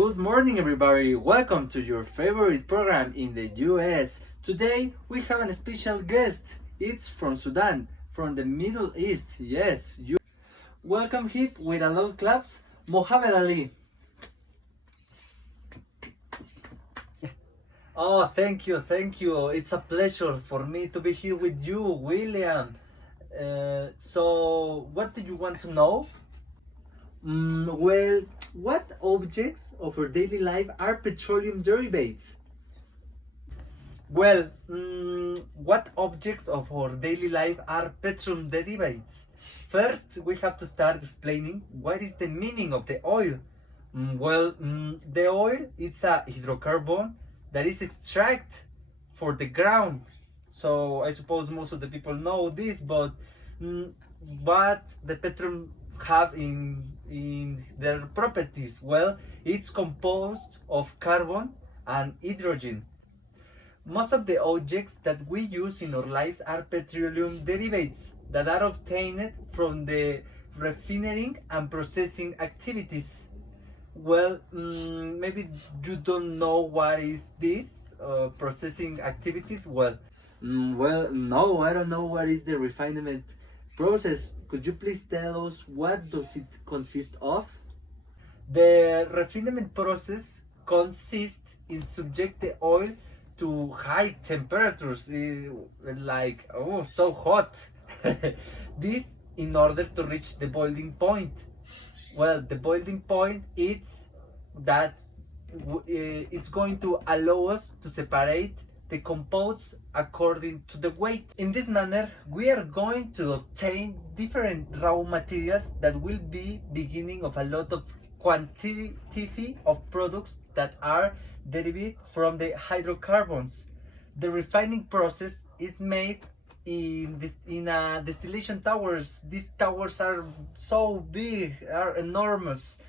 Good morning, everybody. Welcome to your favorite program in the US. Today we have a special guest. It's from Sudan, from the Middle East. Yes, you welcome him with a loud claps, Mohammed Ali. Oh, thank you, thank you. It's a pleasure for me to be here with you, William. So, what do you want to know? Well, what objects of our daily life are petroleum derivatives? Well, what objects of our daily life are petroleum derivatives? First, we have to start explaining what is the meaning of the oil. The oil is a hydrocarbon that is extracted for the ground. So I suppose most of the people know this, but what the petroleum have in their properties? Well, it's composed of carbon and hydrogen. Most of the objects that we use in our lives are petroleum derivatives that are obtained from the refining and processing activities. Well, maybe you don't know what is this processing activities. No, I don't know what is the refinement process. Could you please tell us what does it consist of? The refinement process consists in subject the oil to high temperatures, so hot. This in order to reach the boiling point. Well, the boiling point is that it's going to allow us to separate the compounds according to the weight. In this manner, we are going to obtain different raw materials that will be beginning of a lot of quantity of products that are derived from the hydrocarbons. The refining process is made in distillation towers. These towers are so big, are enormous.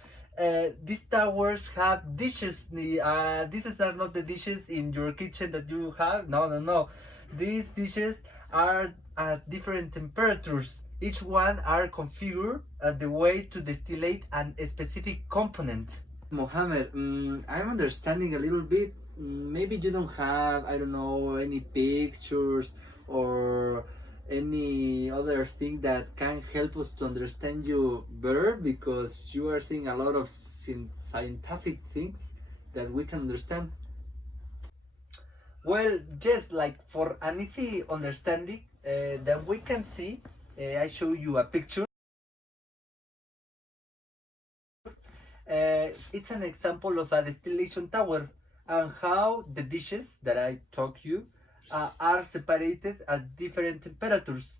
These towers have dishes. These are not the dishes in your kitchen that you have. No. These dishes are at different temperatures. Each one are configured the way to distillate a specific component. Mohammed, I'm understanding a little bit. Maybe you don't have, I don't know, any pictures or any other thing that can help us to understand you better, because you are saying a lot of scientific things that we can understand. Well, just like for an easy understanding that we can see, I show you a picture. It's an example of a distillation tower and how the dishes that I talk you are separated at different temperatures.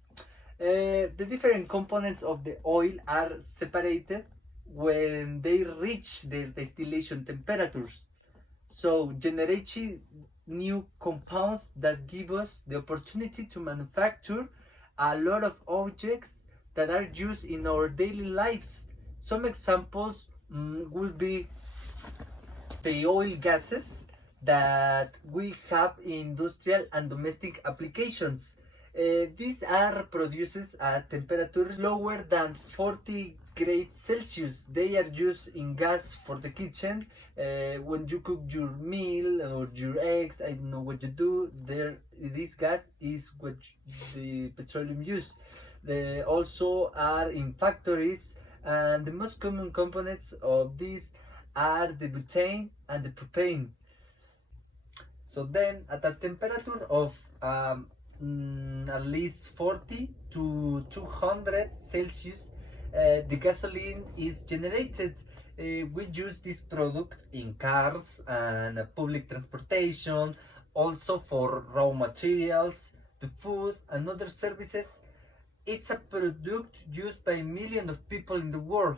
The different components of the oil are separated when they reach their distillation temperatures. So generating new compounds that give us the opportunity to manufacture a lot of objects that are used in our daily lives. Some examples will be the oil gases that we have in industrial and domestic applications. These are produced at temperatures lower than 40 grades Celsius. They are used in gas for the kitchen. When you cook your meal or your eggs, I don't know what you do, this gas is what the petroleum use. They also are in factories, and the most common components of these are the butane and the propane. So then, at a temperature of at least 40 to 200 Celsius, the gasoline is generated. We use this product in cars and public transportation, also for raw materials, the food and other services. It's a product used by millions of people in the world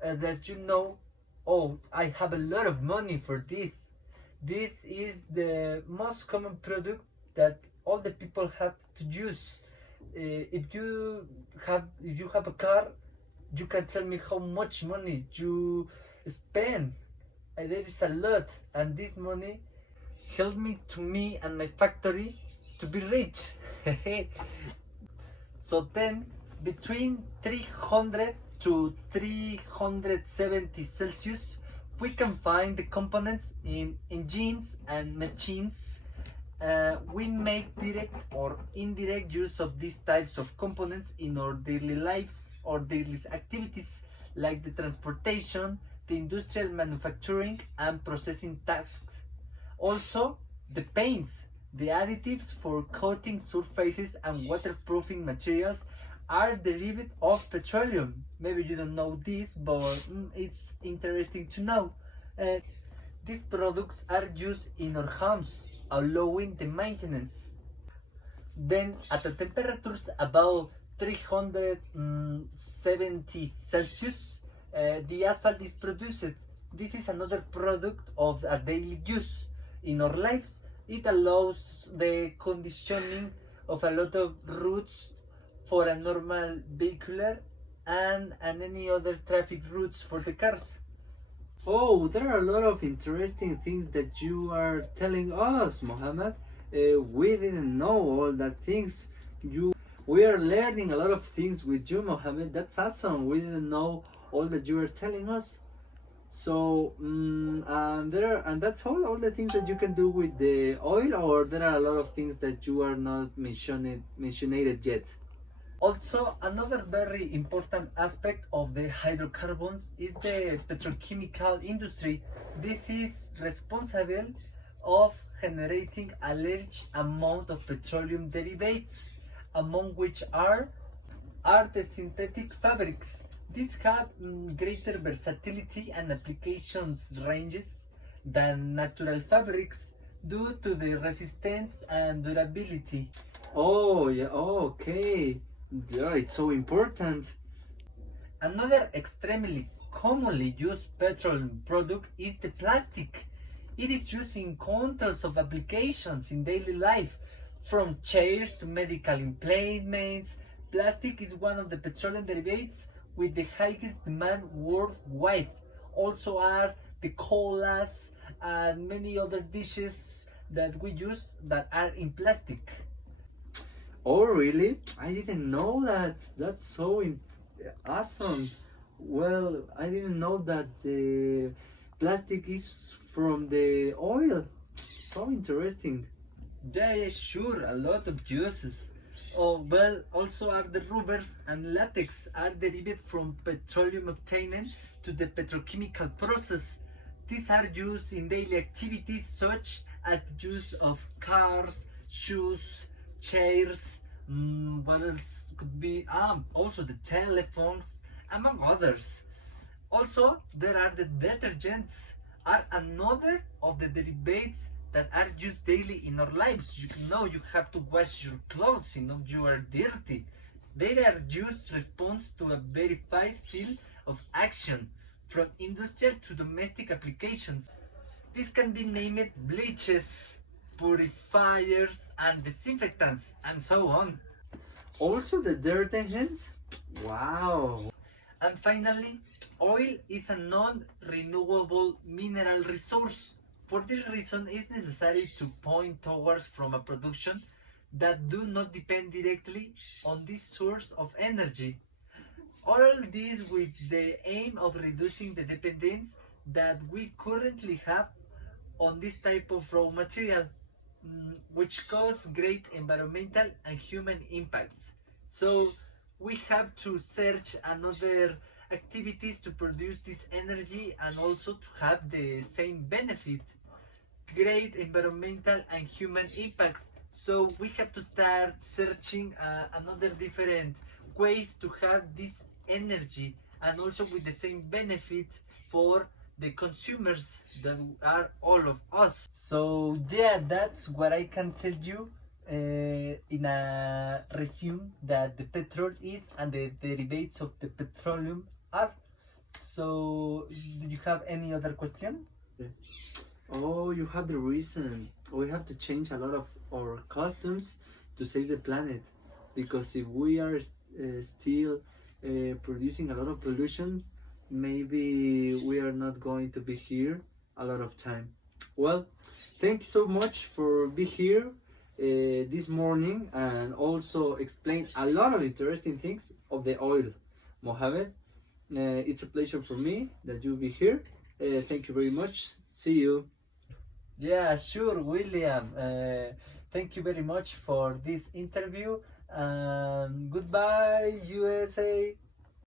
that oh, I have a lot of money for this. This is the most common product that all the people have to use. If you have a car, you can tell me how much money you spend. There is a lot, and this money helped me and my factory to be rich. So then, between 300 to 370 Celsius, We can find the components in engines and machines. We make direct or indirect use of these types of components in our daily lives or daily activities, like the transportation, the industrial manufacturing and processing tasks. Also, the paints, the additives for coating surfaces and waterproofing materials are derived of petroleum. Maybe you don't know this, but it's interesting to know. Uh, these products are used in our homes, allowing the maintenance. Then, at the temperatures above 370 Celsius, the asphalt is produced. This is another product of a daily use in our lives. It allows the conditioning of a lot of routes for a normal vehicular and any other traffic routes for the cars. Oh, there are a lot of interesting things that you are telling us, Mohammed. We didn't know all that things. We are learning a lot of things with you, Mohammed. That's awesome. We didn't know all that you are telling us. So, and that's all the things that you can do with the oil, or there are a lot of things that you are not mentioned yet. Also, another very important aspect of the hydrocarbons is the petrochemical industry. This is responsible of generating a large amount of petroleum derivatives, among which are the synthetic fabrics. These have greater versatility and applications ranges than natural fabrics due to the resistance and durability. Oh, yeah, okay. Yeah, it's so important. Another extremely commonly used petroleum product is the plastic. It is used in countless of applications in daily life, from chairs to medical implants. Plastic is one of the petroleum derivatives with the highest demand worldwide. Also are the colas and many other dishes that we use that are in plastic. Oh, really? I didn't know that. That's so awesome. Well, I didn't know that the plastic is from the oil. So interesting. Yeah, sure, a lot of uses. Oh, well, also are the rubbers and latex are derived from petroleum obtained to the petrochemical process. These are used in daily activities such as the use of cars, shoes, chairs, what else could be? Also the telephones, among others. Also, there are the detergents, are another of the derivatives that are used daily in our lives. You know you have to wash your clothes, you are dirty. They are used response to a verified field of action, from industrial to domestic applications. This can be named bleaches, purifiers and disinfectants and so on. Also the detergents? Wow! And finally, oil is a non-renewable mineral resource. For this reason, it's necessary to point towards from a production that do not depend directly on this source of energy. All this with the aim of reducing the dependence that we currently have on this type of raw material, which cause great environmental and human impacts. So we have to search another activities to produce this energy and also to have the same benefit, great environmental and human impacts. So we have to start searching another different ways to have this energy and also with the same benefit for the consumers that are all of us. So yeah, that's what I can tell you in a resume that the petrol is and the derivatives of the petroleum are. So do you have any other question? Oh, you have the reason. We have to change a lot of our customs to save the planet, because if we are still producing a lot of pollutions, maybe we are not going to be here a lot of time. Well, thank you so much for being here this morning and also explain a lot of interesting things of the oil, Mohammed. It's a pleasure for me that you be here. Thank you very much. See you. Yeah, sure, William. Thank you very much for this interview. Goodbye, USA.